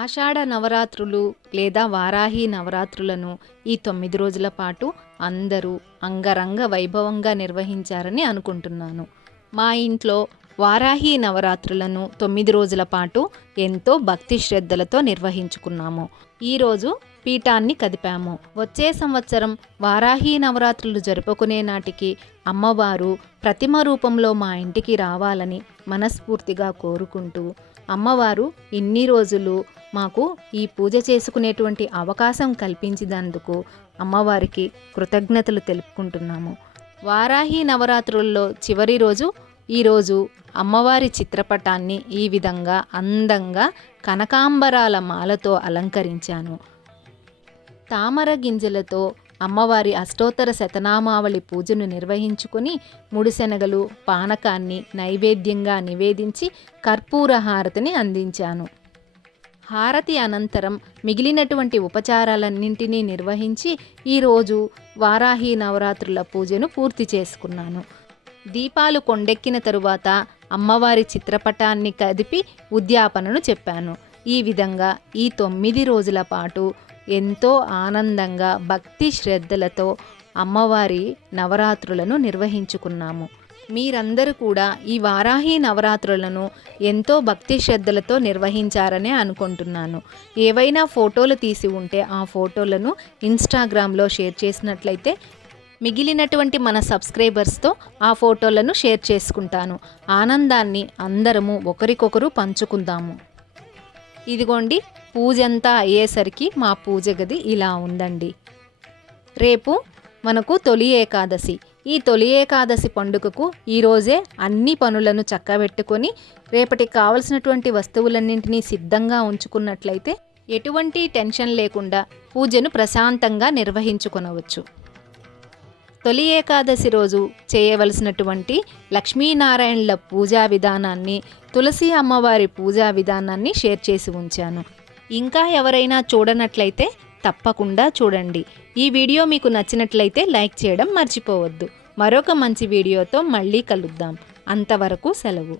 ఆషాఢ నవరాత్రులు లేదా వారాహి నవరాత్రులను ఈ 9 రోజుల పాటు అందరూ అంగరంగ వైభవంగా నిర్వహించారని అనుకుంటున్నాను. మా ఇంట్లో వారాహి నవరాత్రులను 9 రోజుల పాటు ఎంతో భక్తి శ్రద్ధలతో నిర్వహించుకున్నాము. ఈరోజు పీఠాన్ని కదిపాము. వచ్చే సంవత్సరం వారాహి నవరాత్రులు జరుపుకునే నాటికి అమ్మవారు ప్రతిమ రూపంలో మా ఇంటికి రావాలని మనస్ఫూర్తిగా కోరుకుంటూ, అమ్మవారు ఇన్ని రోజులు మాకు ఈ పూజ చేసుకునేటువంటి అవకాశం కల్పించినందుకు అమ్మవారికి కృతజ్ఞతలు తెలుపుకుంటున్నాము. వారాహి నవరాత్రుల్లో చివరి రోజు ఈరోజు అమ్మవారి చిత్రపటాన్ని ఈ విధంగా అందంగా కనకాంబరాల మాలతో అలంకరించాను. తామర గింజలతో అమ్మవారి అష్టోత్తర శతనామావళి పూజను నిర్వహించుకొని ముడిశనగలు, పానకాన్ని నైవేద్యంగా నివేదించి కర్పూర హారతిని అందించాను. హారతి అనంతరం మిగిలినటువంటి ఉపచారాలన్నింటినీ నిర్వహించి ఈరోజు వారాహి నవరాత్రుల పూజను పూర్తి చేసుకున్నాను. దీపాలు కొండెక్కిన తరువాత అమ్మవారి చిత్రపటాన్ని కదిపి ఉద్యాపనను చెప్పాను. ఈ విధంగా ఈ 9 రోజుల పాటు ఎంతో ఆనందంగా భక్తి శ్రద్ధలతో అమ్మవారి నవరాత్రులను నిర్వహించుకున్నాము. మీరందరూ కూడా ఈ వారాహి నవరాత్రులను ఎంతో భక్తి శ్రద్ధలతో నిర్వహించారనే అనుకుంటున్నాను. ఏవైనా ఫోటోలు తీసి ఉంటే ఆ ఫోటోలను ఇన్స్టాగ్రామ్లో షేర్ చేసినట్లయితే మిగిలినటువంటి మన సబ్స్క్రైబర్స్తో ఆ ఫోటోలను షేర్ చేసుకుంటాను. ఆనందాన్ని అందరము ఒకరికొకరు పంచుకుందాము. ఇదిగోండి, పూజంతా అయ్యేసరికి మా పూజ గది ఇలా ఉందండి. రేపు మనకు తొలి ఏకాదశి. ఈ తొలి ఏకాదశి పండుగకు ఈరోజే అన్ని పనులను చక్కబెట్టుకొని రేపటికి కావలసినటువంటి వస్తువులన్నింటినీ సిద్ధంగా ఉంచుకున్నట్లయితే ఎటువంటి టెన్షన్ లేకుండా పూజను ప్రశాంతంగా నిర్వహించుకొనవచ్చు. తొలి ఏకాదశి రోజు చేయవలసినటువంటి లక్ష్మీనారాయణుల పూజా విధానాన్ని, తులసి అమ్మవారి పూజా విధానాన్ని షేర్ చేసి ఉంచాను. ఇంకా ఎవరైనా చూడనట్లయితే తప్పకుండా చూడండి. ఈ వీడియో మీకు నచ్చినట్లయితే లైక్ చేయడం మర్చిపోవద్దు. మరొక మంచి వీడియోతో మళ్ళీ కలుద్దాం. అంతవరకు సెలవు.